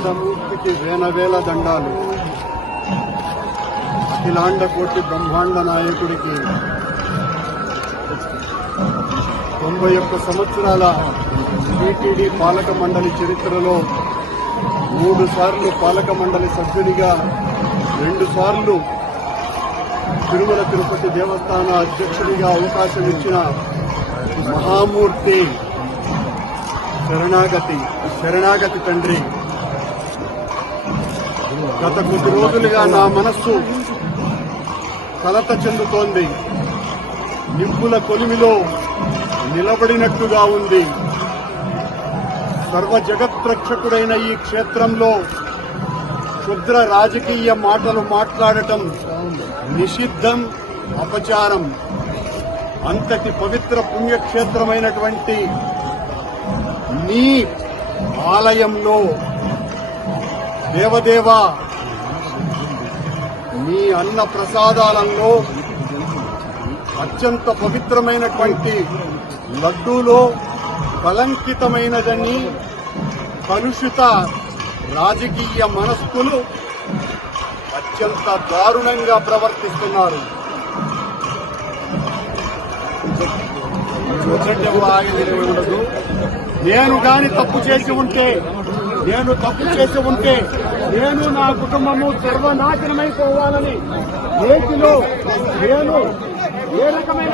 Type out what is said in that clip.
వేదమూర్తికి వేల దండాలు. అఖిలాండ కోటి బ్రహ్మాండ నాయకుడికి 91 సంవత్సరాల టీటీడీ పాలక మండలి చరిత్రలో 3 సార్లు పాలక మండలి సభ్యునిగా, 2 సార్లు తిరుమల తిరుపతి దేవస్థాన అధ్యక్షుడిగా అవకాశం ఇచ్చిన మహామూర్తి శరణాగతి తండ్రి. గత కొద్ది రోజులుగా నా మనస్సు కలత చెందుతోంది. నిప్పుల కొలిమిలో నిలబడినట్టుగా ఉంది. సర్వ జగత్రక్షకుడైన ఈ క్షేత్రంలో క్షుద్ర రాజకీయ మాటలు మాట్లాడటం నిషిద్ధం, అపచారం. అంతటి పవిత్ర పుణ్యక్షేత్రమైనటువంటి నీ ఆలయంలో దేవదేవా, నీ అన్న ప్రసాదాలలో అత్యంత పవిత్రమైనటువంటి లడ్డూలో కలంకితమైనదని కలుషిత రాజకీయ మనస్కులు అత్యంత దారుణంగా ప్రవర్తిస్తున్నారు. నేను గాని తప్పు చేసి ఉంటే, నేను నా కుటుంబము సర్వనాశనమైపోవాలని ఏటిలో నేను ఏ రకమైన